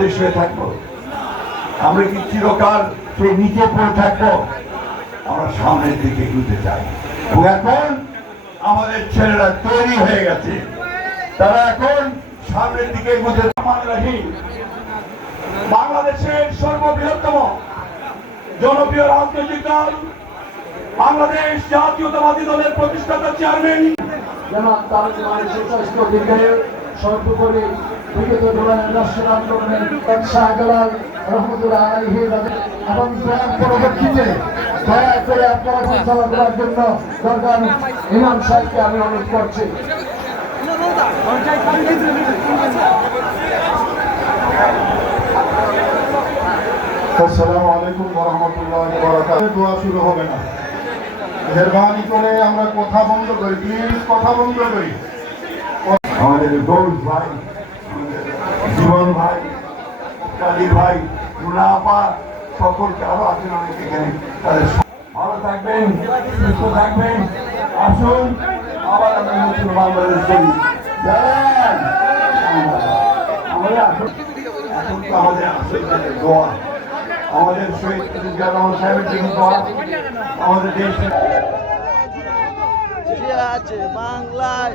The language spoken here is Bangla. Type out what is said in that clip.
দেশ হয়ে থাকব। আমরা কি চিরকাল সেই নিচে পড়ে থাকব? আমরা সামনের দিকে এগুতে চাই। এখন আমাদের ছেলেরা তৈরি হয়ে গেছে। তারা এখন সামনের দিকে এগুতে বাংলাদেশের সর্ববৃহত্তম জনপ্রিয় রাজনৈতিক দল বাংলাদেশ জাতীয়তাবাদী দলের প্রতিষ্ঠাতা চেয়ারম্যান। যেমন তার সুস্বাস্থ্য বিজ্ঞানের সর্বোপরি বিগত ধরনের রাষ্ট্রের আন্দোলনের এবং পরবর্তীতে দয়া করে আপনারা করার জন্য দরকার ইমাম সাহেবকে আমি অনুরোধ করছি। দোয়া হবে না। করে আমরা কথা বন্ধ করি প্লিজ কথা বন্ধ করি। আমাদের গৌর ভাই জীবন ভাই, কালী ভাই মুনাফা সকলকে আরও আছেন অনেক এখানে। তাদের ভালো থাকবেন, সুস্থ থাকবেন, আসুন, আবার আমরা নতুন বাংলাদেশ করি। আমাদের আসুন আমাদের আসল শহীদ প্রেসিডেন্ট সাহেবের জন্য দোয়া। আমাদের দেশের আছে বাংলায়